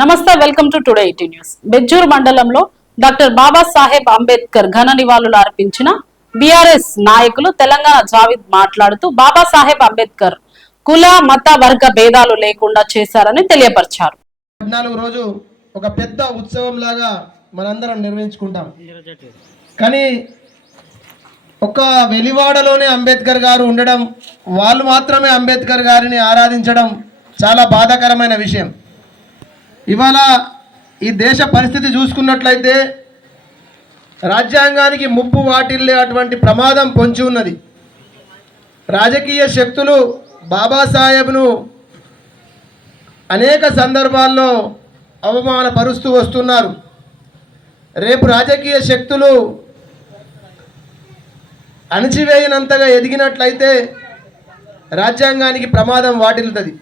నమస్తే welcome to today eighty news. Bejjur మండలంలో doctor Babasaheb Ambedkar ఘన నివాళులు అర్పించిన బీఆర్ఎస్ నాయకులు తెలంగాణ జావిద్ మాట్లాడుతూ బాబాసాహెబ్ అంబేద్కర్ కుల మత వర్గ భేదాలు లేకుండా చేశారని తెలియపరిచారు. పద్నాలుగు రోజు ఒక పెద్ద ఉత్సవం లాగా మనందరం నిర్వహించుకుంటాం. కానీ ఒక వెలివాడలోనే అంబేద్కర్ గారు ఉండడం వాళ్ళు మాత్రమే అంబేద్కర్ గారిని ఆరాధించడం చాలా బాధాకరమైన విషయం. ఇవాళ ఈ దేశ పరిస్థితి చూసుకున్నట్లయితే రాజ్యాంగానికి ముప్పు వాటిల్లే అటువంటి ప్రమాదం పొంచి ఉన్నది. రాజకీయ శక్తులు బాబాసాహెబ్ను అనేక సందర్భాల్లో అవమానపరుస్తూ వస్తున్నారు. రేపు రాజకీయ శక్తులు అణచివేయనంతగా ఎదిగినట్లయితే రాజ్యాంగానికి ప్రమాదం వాటిల్లుతుంది.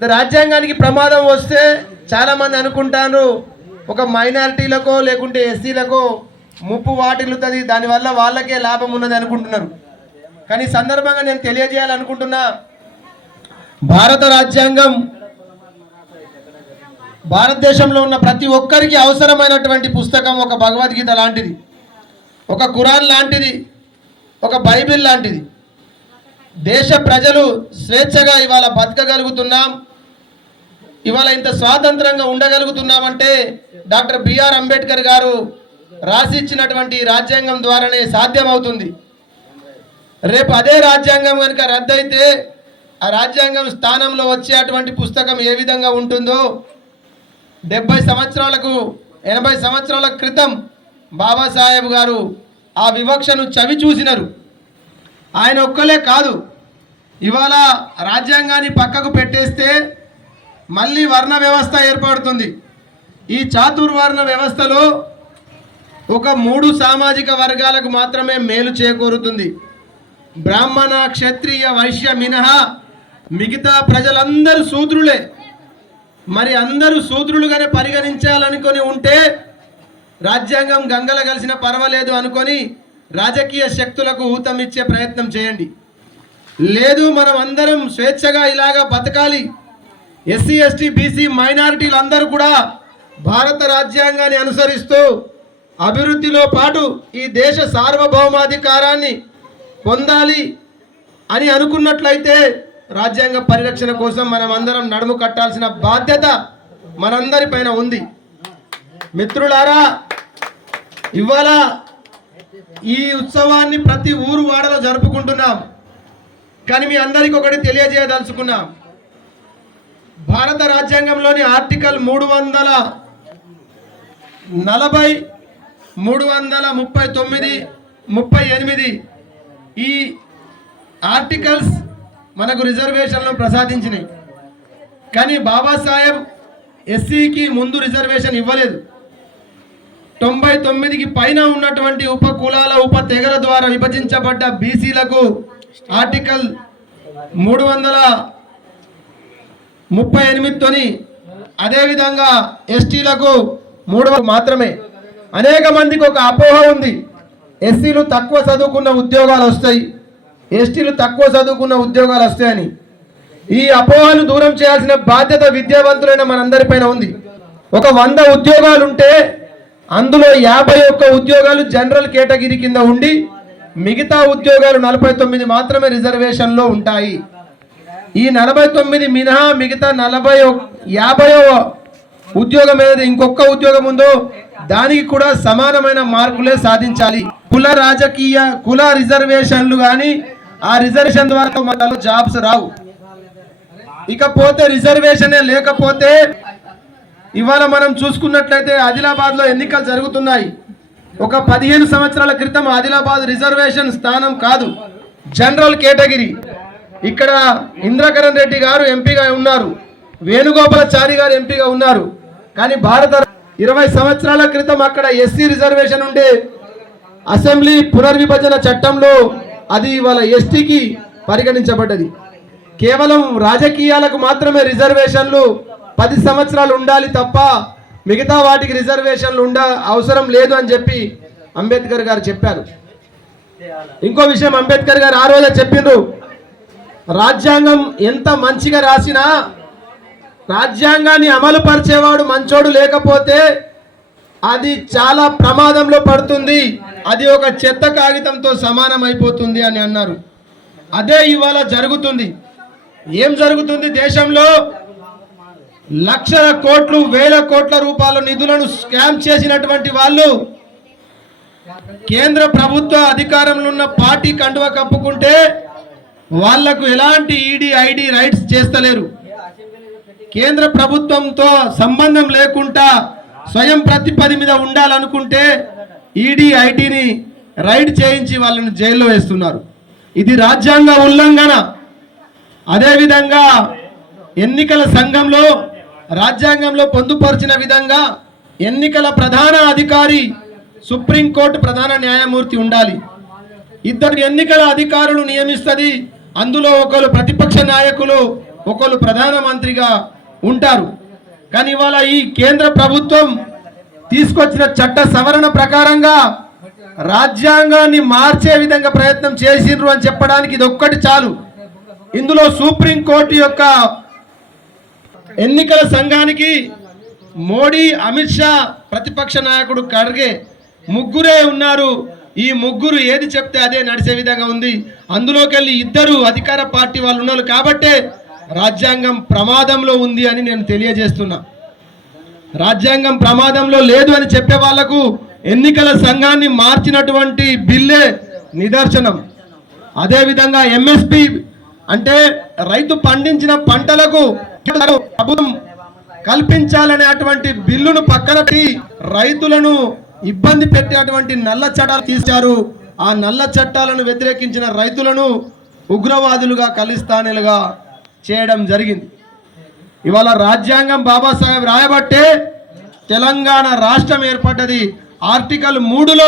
రాజ్యాంగానికి ప్రమాదం వస్తే చాలామంది అనుకుంటారు ఒక మైనారిటీలకో లేకుంటే ఎస్సీలకో ముప్పు వాటిల్లుతుంది దానివల్ల వాళ్ళకే లాభం ఉన్నది అనుకుంటున్నారు. కానీ సందర్భంగా నేను తెలియజేయాలనుకుంటున్నా భారత రాజ్యాంగం భారతదేశంలో ఉన్న ప్రతి ఒక్కరికి అవసరమైనటువంటి పుస్తకం ఒక భగవద్గీత లాంటిది ఒక కురాన్ లాంటిది ఒక బైబిల్ లాంటిది. దేశ ప్రజలు స్వేచ్ఛగా ఇవాళ బతకగలుగుతున్నాం. ఇవాళ ఇంత స్వాతంత్రంగా ఉండగలుగుతున్నామంటే డాక్టర్ బిఆర్ అంబేద్కర్ గారు రాసి ఇచ్చినటువంటి రాజ్యాంగం ద్వారానే సాధ్యమవుతుంది. రేపు అదే రాజ్యాంగం కనుక రద్దయితే ఆ రాజ్యాంగం స్థానంలో వచ్చే అటువంటి పుస్తకం ఏ విధంగా ఉంటుందో డెబ్బై సంవత్సరాలకు ఎనభై సంవత్సరాల క్రితం బాబాసాహెబ్ గారు ఆ వివక్షను చవి చూసినారు. ఆయన ఒక్కలే కాదు ఇవాళ రాజ్యాంగాన్ని పక్కకు పెట్టేస్తే మళ్ళీ వర్ణ వ్యవస్థ ఏర్పడుతుంది. ఈ చాతుర్వర్ణ వ్యవస్థలో ఒక మూడు సామాజిక వర్గాలకు మాత్రమే మేలు చేకూరుతుంది. బ్రాహ్మణ క్షత్రియ వైశ్య మినహా మిగతా ప్రజలందరూ శూద్రులే. మరి అందరూ శూద్రులుగానే పరిగణించాలనుకొని ఉంటే రాజ్యాంగం గంగల కలిసిన పర్వాలేదు అనుకొని రాజకీయ శక్తులకు ఊతమిచ్చే ప్రయత్నం చేయండి. లేదు మనం అందరం స్వేచ్ఛగా ఇలాగా బతకాలి. ఎస్సీ ఎస్టీ బీసీ మైనారిటీలు అందరూ కూడా భారత రాజ్యాంగాన్ని అనుసరిస్తూ అభివృద్ధిలో పాటు ఈ దేశ సార్వభౌమాధికారాన్ని పొందాలి అని అనుకున్నట్లయితే రాజ్యాంగ పరిరక్షణ కోసం మనం అందరం నడుము కట్టాల్సిన బాధ్యత మనందరిపైన ఉంది. మిత్రులారా ఇవాళ ఈ ఉత్సవాన్ని ప్రతి ఊరు వాడలో జరుపుకుంటున్నాం. కానీ మీ అందరికీ ఒకటి తెలియజేయదలుచుకున్నాం. భారత రాజ్యాంగంలోని ఆర్టికల్ మూడు వందల నలభై మూడు వందల ముప్పై తొమ్మిది ముప్పై ఎనిమిది ఈ ఆర్టికల్స్ మనకు రిజర్వేషన్లు ప్రసాదించినాయి. కానీ బాబాసాహెబ్ ఎస్సీకి ముందు రిజర్వేషన్ ఇవ్వలేదు. తొంభై తొమ్మిదికి పైన ఉన్నటువంటి ఉప కులాల ఉప తెగల ద్వారా విభజించబడ్డ బీసీలకు ఆర్టికల్ మూడు వందల ముప్పై ఎనిమిదితోని అదేవిధంగా ఎస్టీలకు మూడు మాత్రమే. అనేక మందికి ఒక అపోహ ఉంది. ఎస్సీలు తక్కువ చదువుకున్న ఉద్యోగాలు వస్తాయి. ఎస్టీలు తక్కువ చదువుకున్న ఉద్యోగాలు వస్తాయని. ఈ అపోహను దూరం చేయాల్సిన బాధ్యత విద్యావంతులైన మనందరిపైన ఉంది. ఒక వంద ఉద్యోగాలు ఉంటే అందులో యాభై ఒక్క ఉద్యోగాలు జనరల్ కేటగిరీ కింద ఉండి మిగతా ఉద్యోగాలు నలభై తొమ్మిది మాత్రమే రిజర్వేషన్లో ఉంటాయి. ఈ నలభై తొమ్మిది మినహా మిగతా నలభై యాభై ఉద్యోగం ఏదైతే ఇంకొక ఉద్యోగం ఉందో దానికి కూడా సమానమైన మార్కులే సాధించాలి. కుల రాజకీయ కుల రిజర్వేషన్లు కానీ ఆ రిజర్వేషన్ ద్వారా మనలో జాబ్స్ రావు. ఇకపోతే రిజర్వేషనే లేకపోతే ఇవాళ మనం చూసుకున్నట్లయితే ఆదిలాబాద్లో ఎన్నికలు జరుగుతున్నాయి. ఒక పదిహేను సంవత్సరాల క్రితం ఆదిలాబాద్ రిజర్వేషన్ స్థానం కాదు జనరల్ కేటగిరీ. ఇక్కడ ఇంద్రకరణ్ రెడ్డి గారు ఎంపీగా ఉన్నారు వేణుగోపాలచారి గారు ఎంపీగా ఉన్నారు. కానీ భారత ఇరవై సంవత్సరాల క్రితం అక్కడ ఎస్సీ రిజర్వేషన్ ఉండే అసెంబ్లీ పునర్విభజన చట్టంలో అది ఇవాళ ఎస్టీకి పరిగణించబడ్డది. కేవలం రాజకీయాలకు మాత్రమే రిజర్వేషన్లు పది సంవత్సరాలు ఉండాలి తప్ప మిగతా వాటికి రిజర్వేషన్లు ఉండ అవసరం లేదు అని చెప్పి అంబేద్కర్ గారు చెప్పారు. ఇంకో విషయం అంబేద్కర్ గారు ఆ రోజే చెప్పిండ్రు. రాజ్యాంగం ఎంత మంచిగా రాసినా రాజ్యాంగాన్ని అమలు పరిచేవాడు మంచోడు లేకపోతే అది చాలా ప్రమాదంలో పడుతుంది. అది ఒక చెత్త కాగితంతో సమానం అయిపోతుంది అని అన్నారు. అదే ఇవాళ జరుగుతుంది. ఏం జరుగుతుంది దేశంలో? లక్షల కోట్లు వేల కోట్ల రూపాయల నిధులను స్కామ్ చేసినటువంటి వాళ్ళు కేంద్ర ప్రభుత్వ అధికారంలో ఉన్న పార్టీ కండువ కప్పుకుంటే వాళ్ళకు ఎలాంటి ఈడీ ఐడి రైట్స్ చేస్తలేరు. కేంద్ర ప్రభుత్వంతో సంబంధం లేకుండా స్వయం ప్రతిపది మీద ఉండాలనుకుంటే ఈడీ ఐటీని రైడ్ చేయించి వాళ్ళని జైల్లో వేస్తున్నారు. ఇది రాజ్యాంగ ఉల్లంఘన. అదేవిధంగా ఎన్నికల సంఘంలో రాజ్యాంగంలో పొందుపరిచిన విధంగా ఎన్నికల ప్రధాన అధికారి సుప్రీంకోర్టు ప్రధాన న్యాయమూర్తి ఉండాలి. ఇద్దరు ఎన్నికల అధికారులు నియమిస్తుంది అందులో ఒకరు ప్రతిపక్ష నాయకులు ఒకరు ప్రధానమంత్రిగా ఉంటారు. కానీ ఇవాళ ఈ కేంద్ర ప్రభుత్వం తీసుకొచ్చిన చట్ట సవరణ ప్రకారంగా రాజ్యాంగాన్ని మార్చే విధంగా ప్రయత్నం చేసిండ్రు అని చెప్పడానికి ఇది ఒక్కటి చాలు. ఇందులో సుప్రీంకోర్టు యొక్క ఎన్నికల సంఘానికి మోడీ అమిత్ షా ప్రతిపక్ష నాయకుడు ఖర్గే ముగ్గురే ఉన్నారు. ఈ ముగ్గురు ఏది చెప్తే అదే నడిచే విధంగా ఉంది. అందులోకెళ్ళి ఇద్దరు అధికార పార్టీ వాళ్ళు ఉన్నారు కాబట్టే రాజ్యాంగం ప్రమాదంలో ఉంది అని నేను తెలియజేస్తున్నా. రాజ్యాంగం ప్రమాదంలో లేదు అని చెప్పే వాళ్ళకు ఎన్నికల సంఘాన్ని మార్చినటువంటి బిల్లే నిదర్శనం. అదేవిధంగా ఎంఎస్పి అంటే రైతు పండించిన పంటలకు ప్రభుత్వం కల్పించాలనేటువంటి బిల్లును పక్కన రైతులను ఇబ్బంది పెట్టేటువంటి నల్ల చట్టాలు తీశారు. ఆ నల్ల చట్టాలను వ్యతిరేకించిన రైతులను ఉగ్రవాదులుగా ఖలిస్తానీలుగా చేయడం జరిగింది. ఇవాళ రాజ్యాంగం బాబాసాహెబ్ రాయబట్టే తెలంగాణ రాష్ట్రం ఏర్పడ్డది. ఆర్టికల్ మూడులో